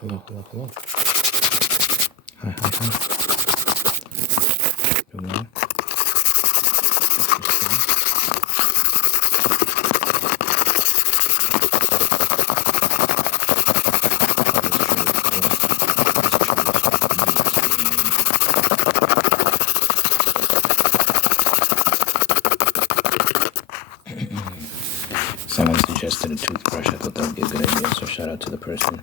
Hello, hello, hello. Hi, hi, hi. Doing well? Someone suggested a toothbrush. I thought that would be a good idea, so shout out to the person.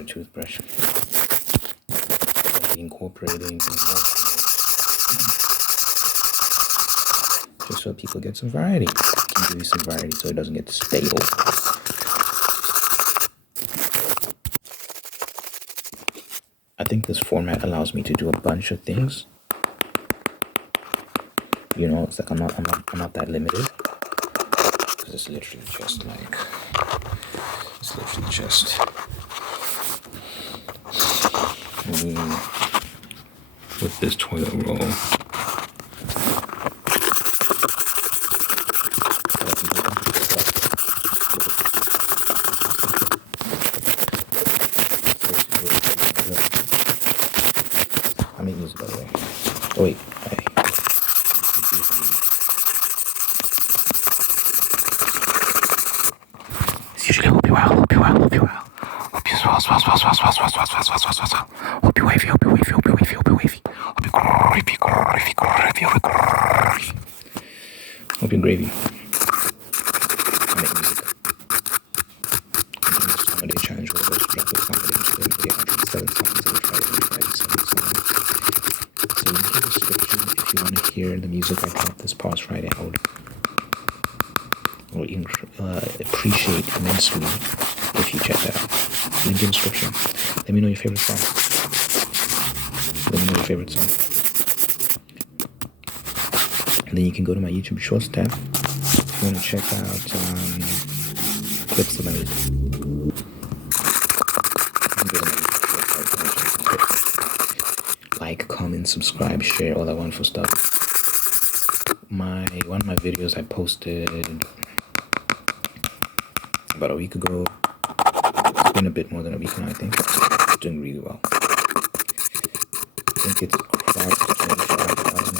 A toothbrush. Incorporating just so people get some variety. Can give you some variety so it doesn't get stale. I think this format allows me to do a bunch of things. You know, it's like I'm not that limited. Because it's literally just like with this toilet roll. I make music, by the way. Oh wait, it's usually hope you well. Hope you swell. Hope you wavy. Hope you gravy. I make music. I'm doing this holiday challenge where I was drop this holiday into the 107 songs every Friday. So link in the description if you want to hear the music I dropped this past Friday. I would appreciate immensely if you check that out. Link in the description. Let me know your favorite song. And then you can go to my YouTube Shorts tab if you want to check out clips of my music. Like, comment, subscribe, share, all that wonderful stuff. One of my videos I posted about a week ago. It's been a bit more than a week now, I think. It's doing really well. I think it's crossed 25,000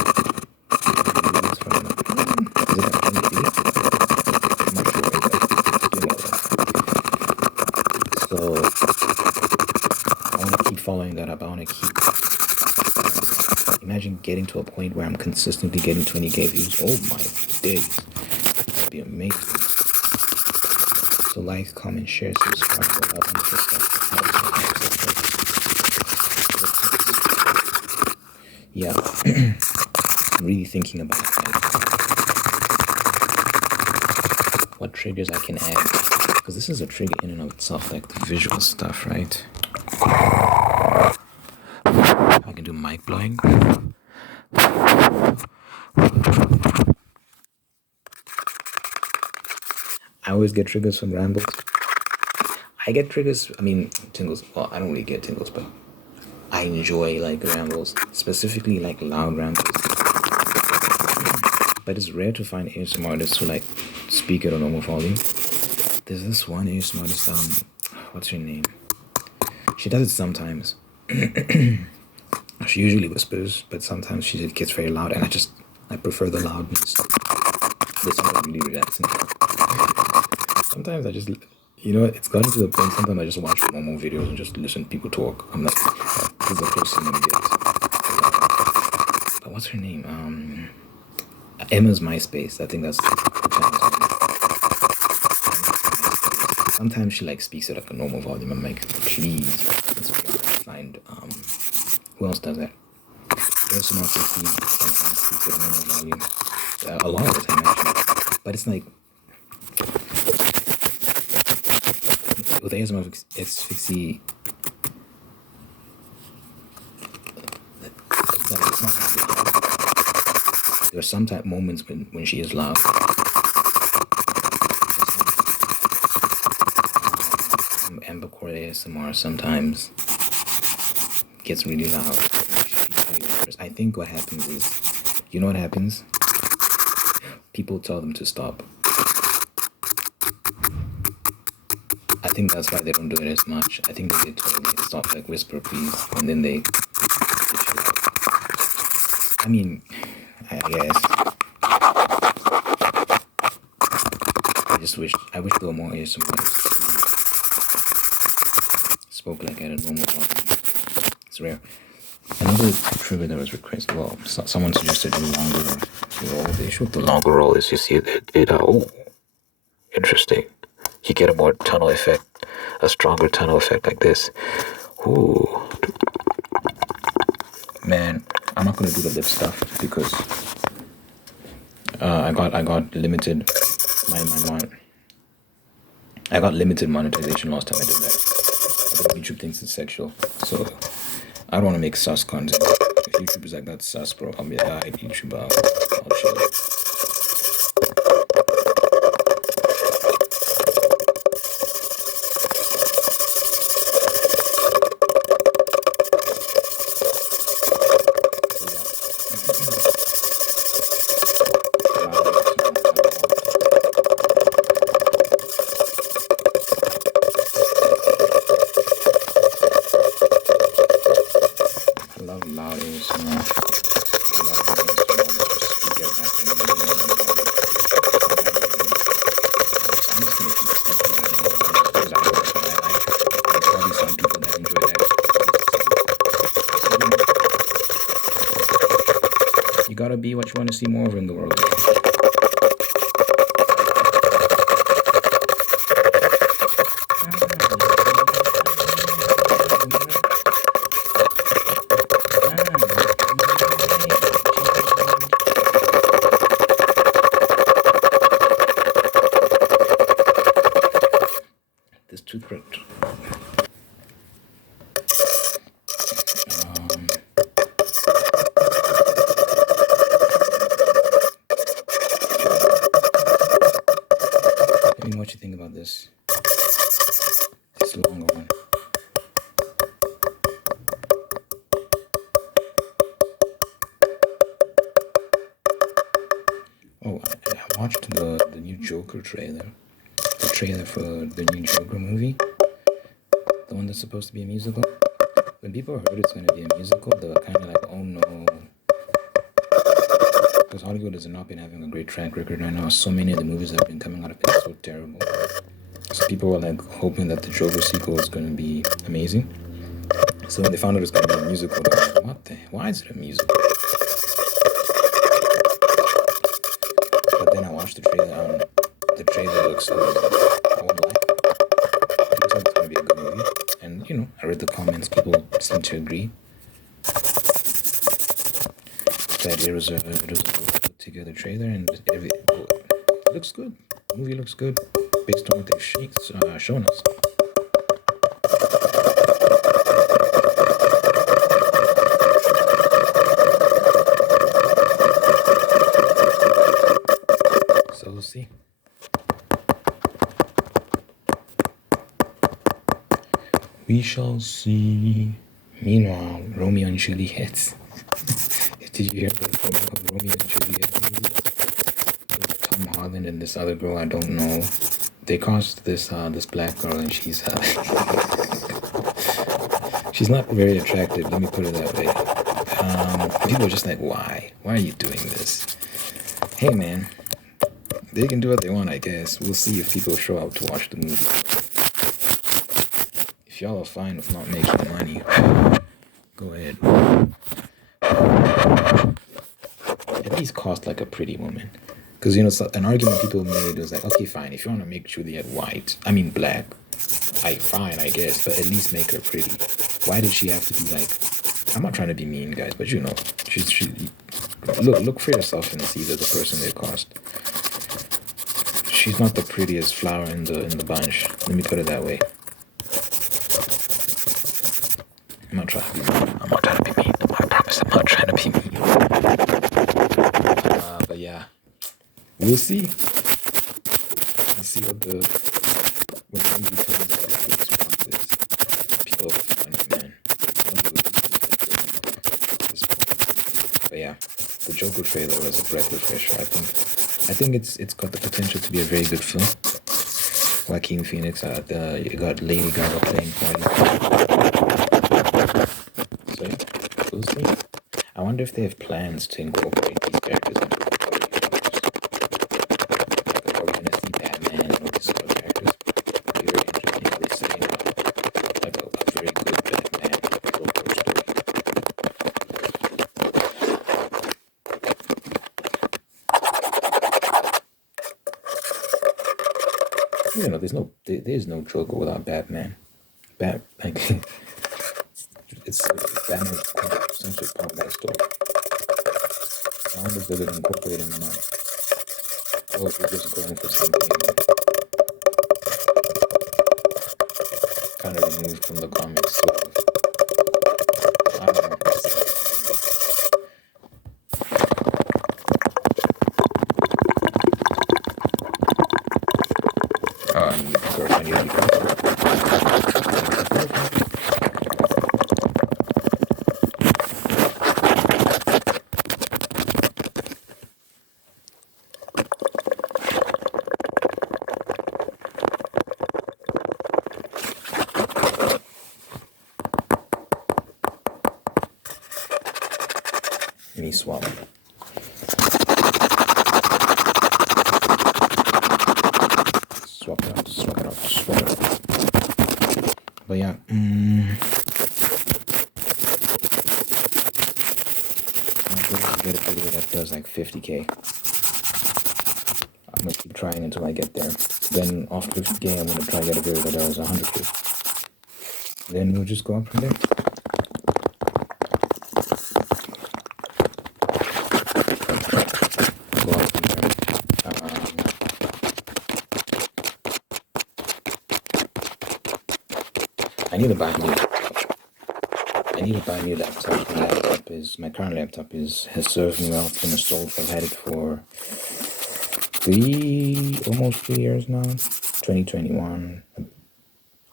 views from is it at 20 views? I'm not sure, but it's doing well. So I want to keep following that up. I want to keep imagine getting to a point where I'm consistently getting 20k views. Oh my days. That'd be amazing. So like, comment, share, subscribe, all that wonderful stuff. Yeah, I'm really thinking about what triggers I can add, because this is a trigger in and of itself, like the visual stuff, right? I can do mic blowing. I always get triggers from rambles. I get triggers, tingles. Well, I don't really get tingles, but I enjoy like rambles, specifically like loud rambles. But it's rare to find ASMR artists who like speak at a normal volume. There's this one ASMR artist, what's her name? She does it sometimes. She usually whispers, but sometimes she gets very loud, and I prefer the loudness. It's not really relaxing. Sometimes I just, it's gotten to the point, sometimes I just watch normal videos and just listen to people talk. I'm like, this is the person I'm gonna get. But what's her name? Emma's MySpace. I think that's the sometimes she like speaks at like a normal volume. I'm like, please, let's find who else does that? There's someone who sometimes speaks at a normal volume. A lot of the time actually. But it's like with ASMR asphyxie, it's not there are some type moments when she is loud. Ambercore ASMR sometimes gets really loud. I think what happens is, you know what happens? People tell them to stop. I think that's why they don't do it as much. I think they totally stop like whisper please, and then they. I mean, I guess. I wish there were more ASMR spoke like at a normal volume. It's rare. Another trigger that was requested. Well, someone suggested a longer roll. They showed the longer roll is you see oh, interesting. You get a more tunnel effect, a stronger tunnel effect like this. Ooh, man, I'm not gonna do the lip stuff because I got limited I got limited monetization last time I did that. I think YouTube thinks it's sexual, so I don't want to make sus content. If YouTube is like, that's sus, bro, I'll be like, alright, YouTube, I'll chill. You gotta be what you want to see more of in the world. This toothbrush. Let me know what you think about this. This longer one. Oh, I watched the new Joker trailer. The trailer for the new Joker movie. The one that's supposed to be a musical. When people heard it's going to be a musical, they were kind of like, oh no. Because Hollywood has not been having a great track record right now. So many of the movies that have been coming out have been so terrible. So people were like hoping that the Joker sequel is going to be amazing. So when they found out it was going to be a musical, they were like, what the? Why is it a musical? But then I watched the trailer. The trailer looks all black. It looks like it's going to be a good movie. And, you know, I read the comments. People seem to agree that it was a put together trailer, and it looks good. The movie looks good based on what they've shown us. So we'll see. We shall see. Meanwhile, Romeo and Juliet. Did you hear about Romeo and Juliet movie? Tom Holland and this other girl I don't know. They cast this this black girl, and she's she's not very attractive. Let me put it that way. People are just like, why? Why are you doing this? Hey man, they can do what they want, I guess. We'll see if people show up to watch the movie. If y'all are fine with not making money, go ahead. At least cost like a pretty woman. Because, you know, an argument people made was like, okay, fine, if you want to make Juliet black, fine, I guess, but at least make her pretty. Why did she have to be like, I'm not trying to be mean, guys, but you know, look for yourself and see that the person they cost. She's not the prettiest flower in the bunch. Let me put it that way. I'm not trying to be mean. I promise I'm not trying to be mean. But yeah, we'll see. We'll see what the movie tells us about this. People are funny, man. But yeah, the Joker trailer was a breath of fresh air. I think it's got the potential to be a very good film. Joaquin Phoenix. You got Lady Gaga playing Harley. So yeah, we'll see. I wonder if they have plans to incorporate these characters into the story. Like, are we gonna see Batman and all these other characters? It'd be very interesting how they say like a very good Batman Joker story. You know, there's no Joker without Batman. Like it's Batman is essentially part of that story. I wonder if they're gonna incorporate him or not, or if we're just going for something kind of removed from the comics. Sort of. I don't know. Girlfriend usually comes out. Me swallow. Swap it out, swap it out, swap it out. But yeah, I'm going to get a video that does like 50k. I'm gonna keep trying until I get there. Then after 50k, I'm gonna try to get a video that does 100k. Then we'll just go up from there. Go up from there. I need to buy a new laptop. My current laptop has served me well. It's been installed. I've had it for almost 3 years now. 2021.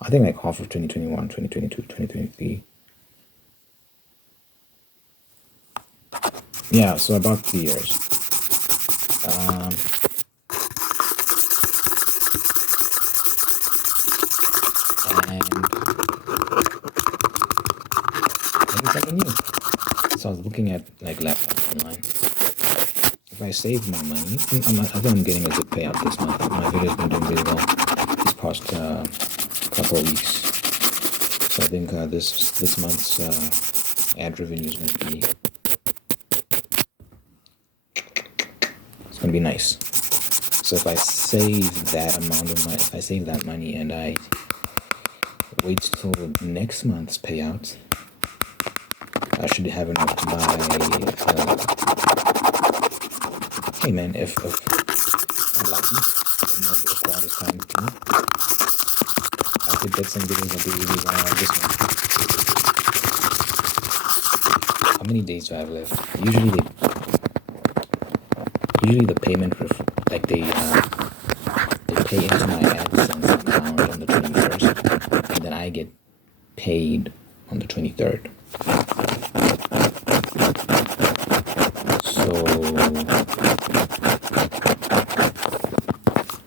I think like half of 2021, 2022, 2023. Yeah, so about 3 years. And it's something new. So I was looking at like laptops online. If I save my money, I think I'm getting a good payout this month. My video's been doing really well these past couple of weeks. So I think this month's ad revenue is going to be nice. So if I save that amount of money, if I save that money and I wait till next month's payout, I should have enough to buy. Hey man, if I'm lucky, if God is kind to me, I could get some videos that do really well on this one. How many days do I have left? Usually the payment they pay into my AdSense account on the 21st, and then I get paid on the 23rd. So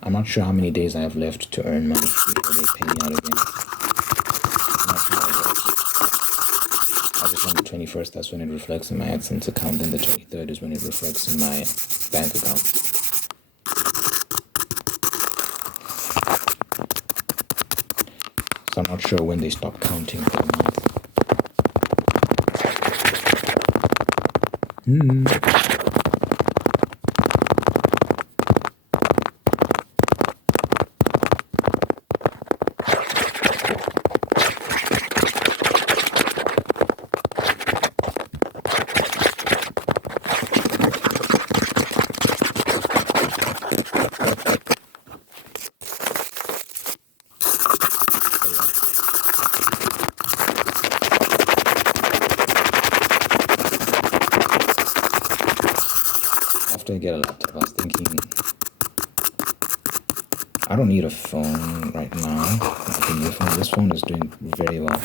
I'm not sure how many days I have left to earn money before they pay me out again. Obviously on the 21st, that's when it reflects in my AdSense account, and the 23rd is when it reflects in my bank account. So I'm not sure when they stop counting for the month. After I get a laptop, I was thinking, I don't need a phone right now. Like a new phone. This phone is doing very well.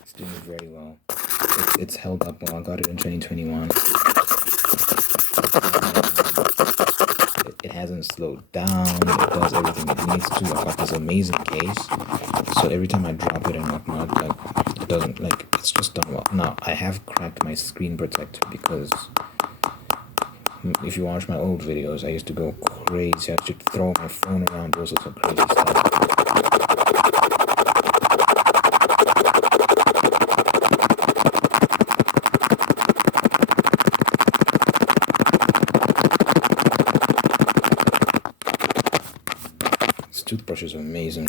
It's doing very well. It's held up well. I got it in 2021. It hasn't slowed down. It does everything it needs to. I've got this amazing case, so every time I drop it and whatnot, like it doesn't, like, it's just done well. Now I have cracked my screen protector because if you watch my old videos, I used to go crazy. I used to throw my phone around, all sorts of crazy stuff. This toothbrush is amazing.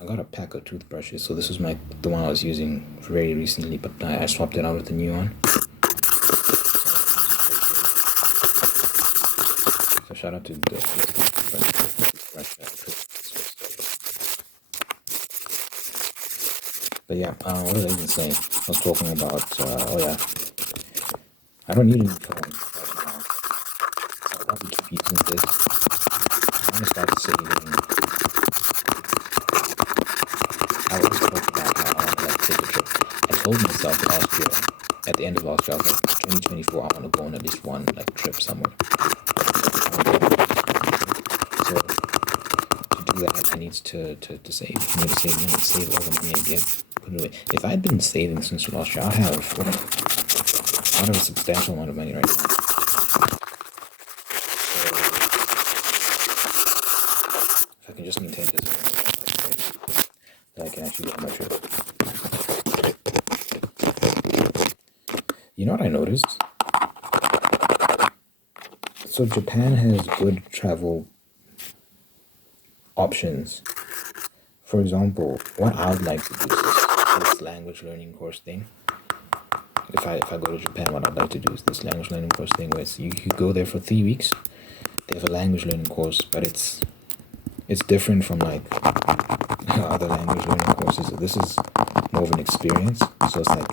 I got a pack of toothbrushes, so this was the one I was using very recently, but I swapped it out with the new one. So shout out to the But yeah, what was I even saying? I was talking about, oh yeah, I don't need a new phone right now, so I'll probably keep using this. I'm gonna start saving. I was talking about how I want to, like, take a trip. I told myself last year, at the end of last year, I was like, 2024, I want to go on at least one, like, trip somewhere. So to do that, I need to save. I need to save all the money I get. Put it away. If I'd been saving since last year, I'd have a substantial amount of money right now. So if I can just maintain this, then I can actually get my trip. You know what I noticed? So Japan has good travel options. For example, what I would like to do is this language learning course thing. If I go to Japan, what I'd like to do is this language learning course thing, where you go there for 3 weeks. They have a language learning course, but it's different from, like, other language learning courses. This is more of an experience. So it's like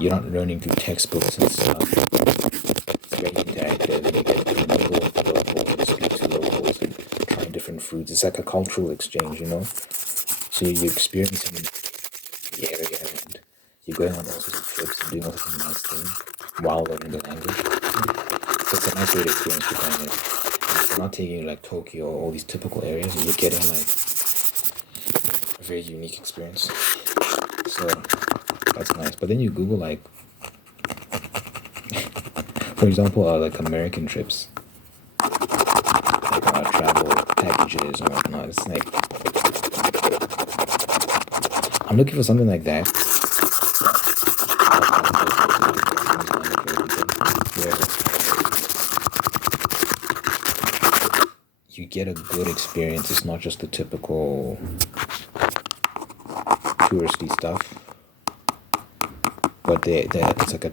you're not learning through textbooks and stuff. It's very interactive, and you get to mingle with the locals and speak to locals and try different foods. It's like a cultural exchange, you know? So you're experiencing the area, and you're going on all sorts of trips and doing all sorts of nice things while learning the language. So it's a nice way to experience Japan. You're not taking, like, Tokyo or all these typical areas, and you're getting, like, a very unique experience. So that's nice. But then you Google, like, for example, like American trips, like travel packages and whatnot. It's like I'm looking for something like that. Where you get a good experience. It's not just the typical touristy stuff, but it's like a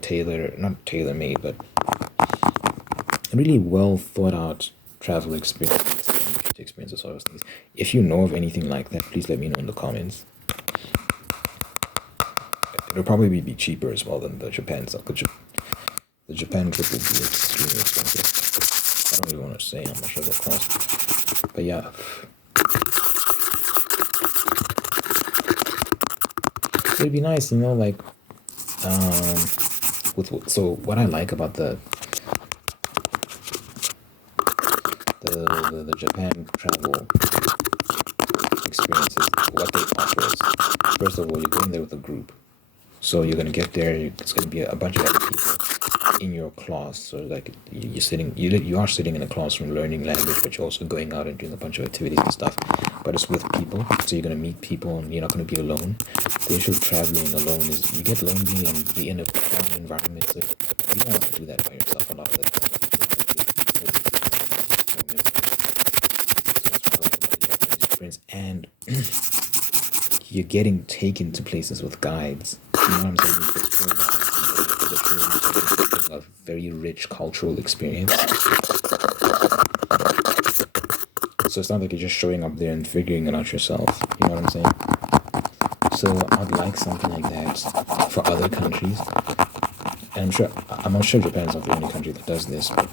not tailor-made, but a really well thought out travel experience. Sort of things. If you know of anything like that, please let me know in the comments. It'll probably be cheaper as well than the Japan stuff. The Japan trip will be extremely expensive. I don't really want to say how much it'll cost, but yeah. It'd be nice, you know, like, so what I like about the Japan travel experiences, what they offer is, first of all, you're going there with a group. So you're gonna get there. It's gonna be a bunch of other people in your class. So like you are sitting in a classroom learning language, but you're also going out and doing a bunch of activities and stuff. But it's with people, so you're gonna meet people, and you're not gonna be alone. The issue of traveling alone is you get lonely and be in a crowded environment. So you don't have to do that by yourself a lot of the time. And you're getting taken to places with guides. You know what I'm saying? The tour guides, a very rich cultural experience. So it's not like you're just showing up there and figuring it out yourself. You know what I'm saying? So I'd like something like that for other countries. And I'm not sure Japan's not the only country that does this, but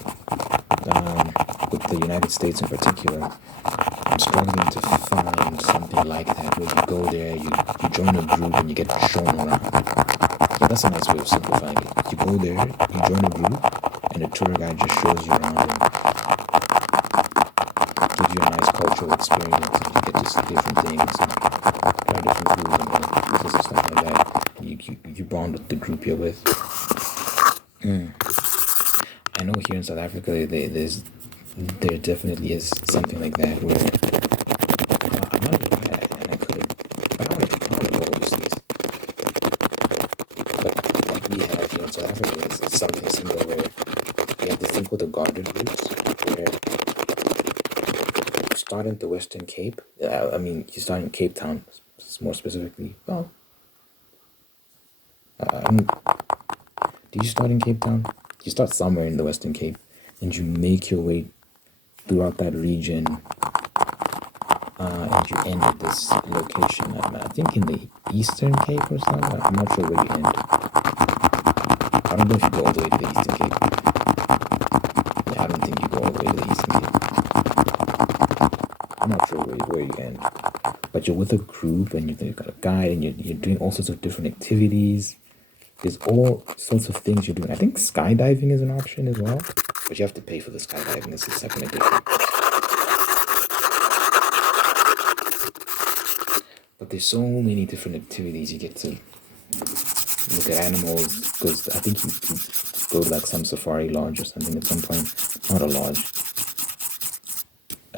with the United States in particular, I'm struggling to find something like that where you go there, you join a group, and you get shown around. Yeah, that's a nice way of simplifying it. You go there, you join a group, and the tour guide just shows you around and gives you a nice cultural experience, and you get to see different things and try different foods and places and stuff like that. And you bond with the group you're with. I know here in South Africa, there definitely is something like that where I'm not bad and I could, but I want to go overseas. But what we have here in South Africa is something similar where you have to think with the guarded routes, where you start in the Western Cape. I mean, you start in Cape Town, more specifically. Well, do you start in Cape Town? You start somewhere in the Western Cape, and you make your way throughout that region, and you end at this location. I think in the Eastern Cape or something. I'm not sure where you end. I don't know if you go all the way to the Eastern Cape. Yeah, I don't think you go all the way to the Eastern Cape. I'm not sure where you end. But you're with a group, and you've got a guide, and you're doing all sorts of different activities. There's all sorts of things you're doing. I think skydiving is an option as well, but you have to pay for the skydiving. It's the second edition. But there's so many different activities. You get to look at animals, because I think you go to like some safari lodge or something at some point. Not a lodge.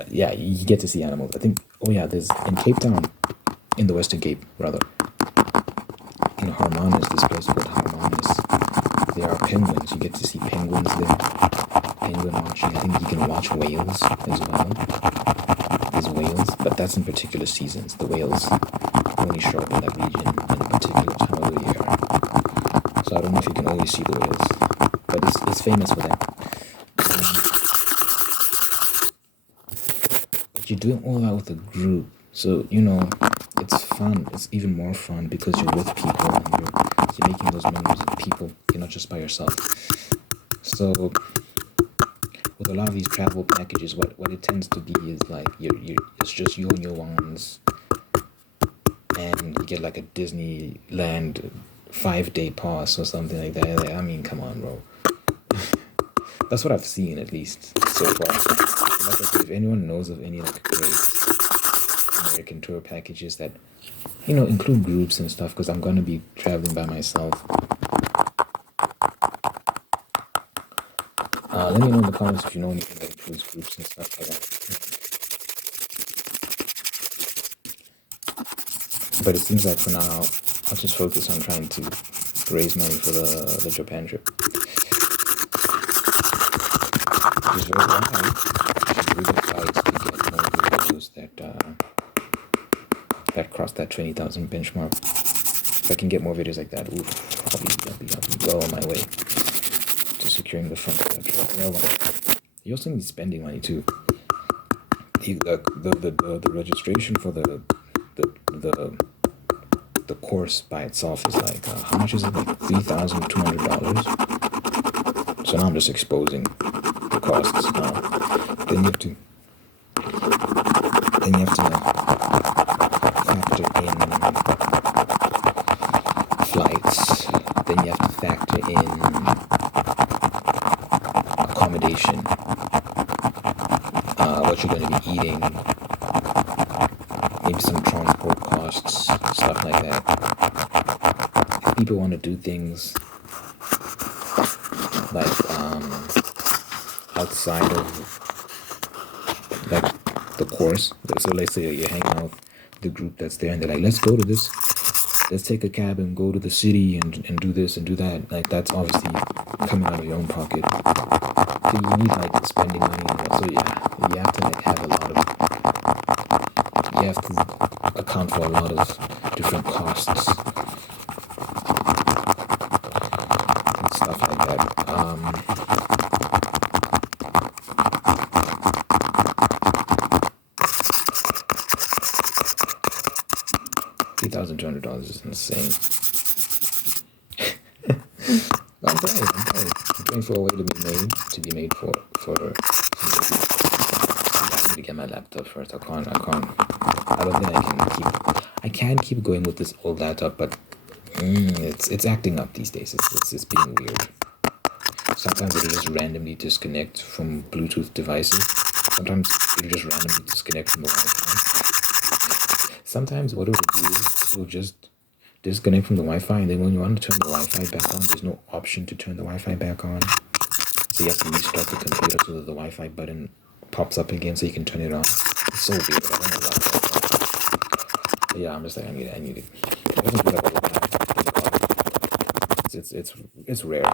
Yeah, you get to see animals. I think, oh yeah, there's in Cape Town, in the Western Cape, rather. In Harmanus, this place called Harmanus, there are penguins. You get to see penguins there. Penguin watching. I think you can watch whales as well. There's whales, but that's in particular seasons. The whales only show up in that region in a particular time of the year. So I don't know if you can always see the whales, but it's famous for that. But you're doing all that with a group, so it's fun. It's even more fun because you're with people and you're making those memories with people. You're not just by yourself. So with a lot of these travel packages, what it tends to be is like it's just you and your ones, and you get like a Disneyland 5-day pass or something like that. I mean, come on, bro. That's what I've seen, at least so far. So like I said, if anyone knows of any like great American tour packages that include groups and stuff, because I'm gonna be traveling by myself. Let me know in the comments if you know anything that includes groups and stuff like that. But it seems like for now, I'll just focus on trying to raise money for the Japan trip. Which is very wide. I should really try to get more videos that cross that 20,000 benchmark. If I can get more videos like that, I'll be well on my way to securing the front of that truck. You also need spending money too. The registration for the course by itself is like how much is it? Like $3,200. So now I'm just exposing the costs. Then you have to factor in flights. Then you have to factor in accommodation, what you're going to be eating, maybe some transport costs, stuff like that. If people want to do things like outside of like the course, so let's say you're hanging out with the group that's there, and they're like, let's go to this, let's take a cab and go to the city and do this and do that. Like, that's obviously coming out of your own pocket. So you need like spending money. So yeah, you have to like have you have to account for a lot of different costs and stuff like that. $3,200 is insane. I'm praying for a way to be made for I need to get my laptop first. I don't think I can keep going with this old laptop, but It's acting up these days. It's being weird. Sometimes it'll just randomly disconnect from Bluetooth devices. Sometimes it'll just randomly disconnect from the Wi-Fi. Sometimes what it'll do is it'll just disconnect from the Wi-Fi, and then when you want to turn the Wi-Fi back on, there's no option to turn the Wi-Fi back on. So you have to restart the computer so that the Wi-Fi button pops up again so you can turn it on. It's so weird. I don't know why. But yeah, I'm just like, I need it. It doesn't do that all the time. It's rare.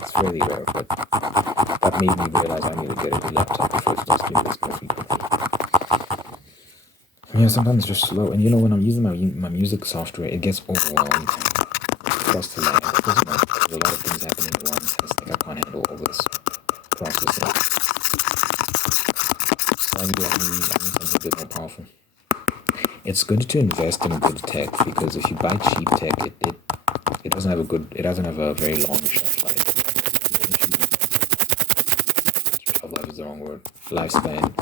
It's fairly rare, but that made me realize I need to get a new laptop before it starts doing this quickly. Yeah, sometimes it's just slow. And you know, when I'm using my music software, it gets overwhelmed. Across the line, because you know, there's a lot of things happening at once. It's like I can't handle all this processing. So I need something a bit more powerful. It's good to invest in good tech, because if you buy cheap tech, it doesn't have a very long shelf life. Shelf life is the wrong word. Lifespan.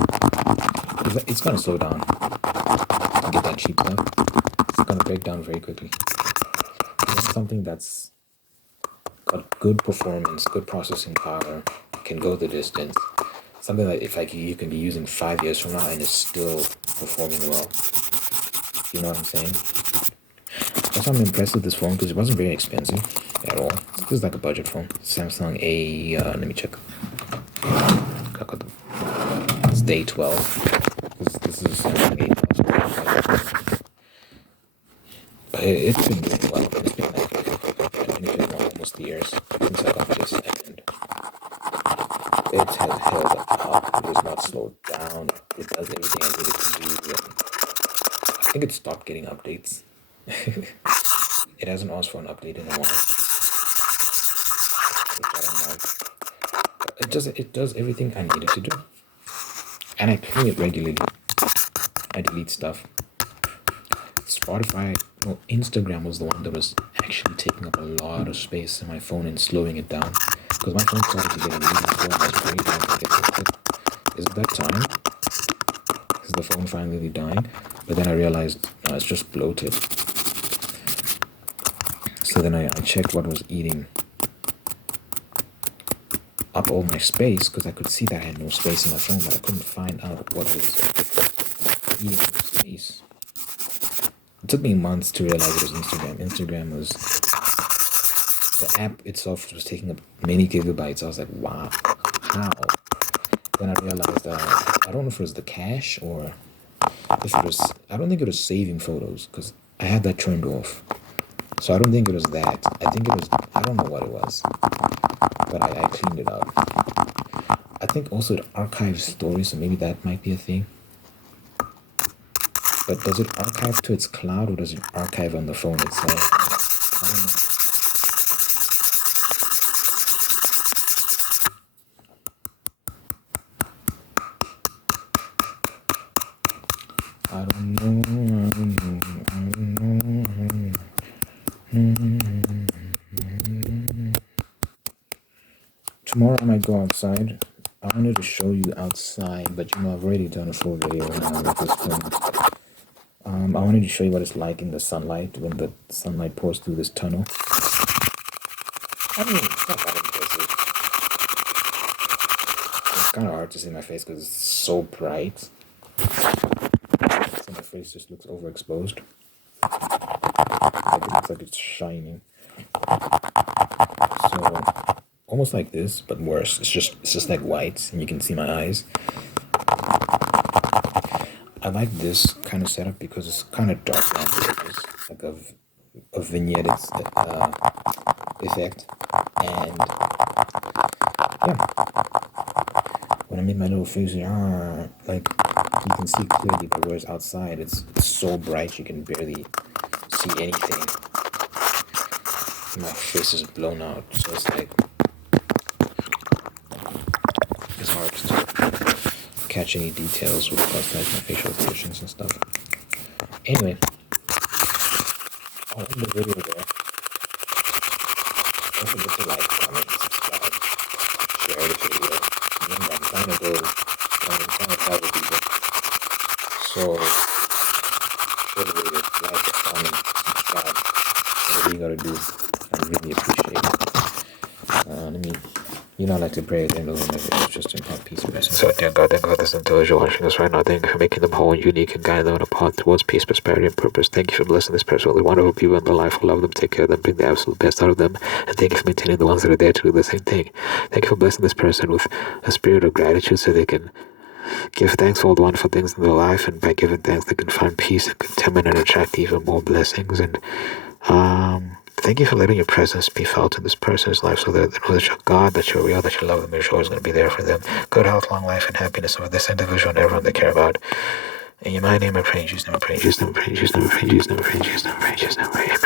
It's gonna slow down to get that cheap stuff. It's gonna break down very quickly. You want something that's got good performance, good processing power, can go the distance. Something that you can be using 5 years from now and it's still performing well. You know what I'm saying? That's why I'm impressed with this phone, because it wasn't very expensive at all. This is like a budget phone. Samsung let me check. It's day 12. This is a Samsung 8. But it's been doing well. It's been like almost years since I got this, and it has held up. It has not slowed down. It does everything I need it to do. And I think it stopped getting updates. It hasn't asked for an update in a while, which I don't know. It does everything I need it to do, and I clean it regularly. I delete stuff. Spotify, no, Instagram was the one that was actually taking up a lot of space in my phone and slowing it down, because my phone started to get really slow and I was very trying to get fixed. Is it that time? Is the phone finally dying? But then I realized, no, it's just bloated. So then I checked what was eating up all my space, because I could see that I had no space in my phone, but I couldn't find out what was eating the space. It took me months to realize it was Instagram. Instagram was, the app itself was taking up many gigabytes. I was like, wow, how? Then I realized I don't know if it was the cache or if it was, I don't think it was saving photos, because I had that turned off. So I don't think it was that. I think it was, I don't know what it was, but I cleaned it out. I think also it archives stories, so maybe that might be a thing. But does it archive to its cloud, or does it archive on the phone itself? I don't know. Tomorrow I might go outside. I wanted to show you outside, but you know, I've already done a full video now with this phone. I wanted to show you what it's like in the sunlight, when the sunlight pours through this tunnel. I mean, it's not that impressive. It's kind of hard to see my face because it's so bright. So my face just looks overexposed. Like it looks like it's shining. So almost like this, but worse. It's just like white, and you can see my eyes. I like this kind of setup because it's kind of dark landscapes, like a vignette effect, and yeah, when I made my little face, like you can see clearly, but whereas outside it's so bright you can barely see anything. My face is blown out, so it's like it's hard to catch any details with like my facial expressions and stuff. Anyway, I'll end the video there. Don't forget to like, comment, subscribe, share the video. Remember, I'm trying to 5 people. So share the video, like, comment, subscribe, whatever down. I mean, you know, I like to pray at the end of the night, just to impart peace and blessings. So, dear God, thank God this individual watching us right now. Thank you for making them whole and unique and guiding them on a path towards peace, prosperity, and purpose. Thank you for blessing this person with the wonderful people in their life who love them, take care of them, bring the absolute best out of them. And thank you for maintaining the ones that are there to do the same thing. Thank you for blessing this person with a spirit of gratitude so they can give thanks for all the wonderful things in their life, and by giving thanks they can find peace and contentment and attract even more blessings. And thank you for letting your presence be felt in this person's life so that they know that you're God, that you're real, that you love them, and you're always going to be there for them. Good health, long life, and happiness for this individual and everyone they care about. In your mighty name I pray, in Jesus' name I pray, in Jesus' name I pray, in Jesus' name I pray, in Jesus' name I pray, in Jesus' name I pray, in Jesus' name I pray.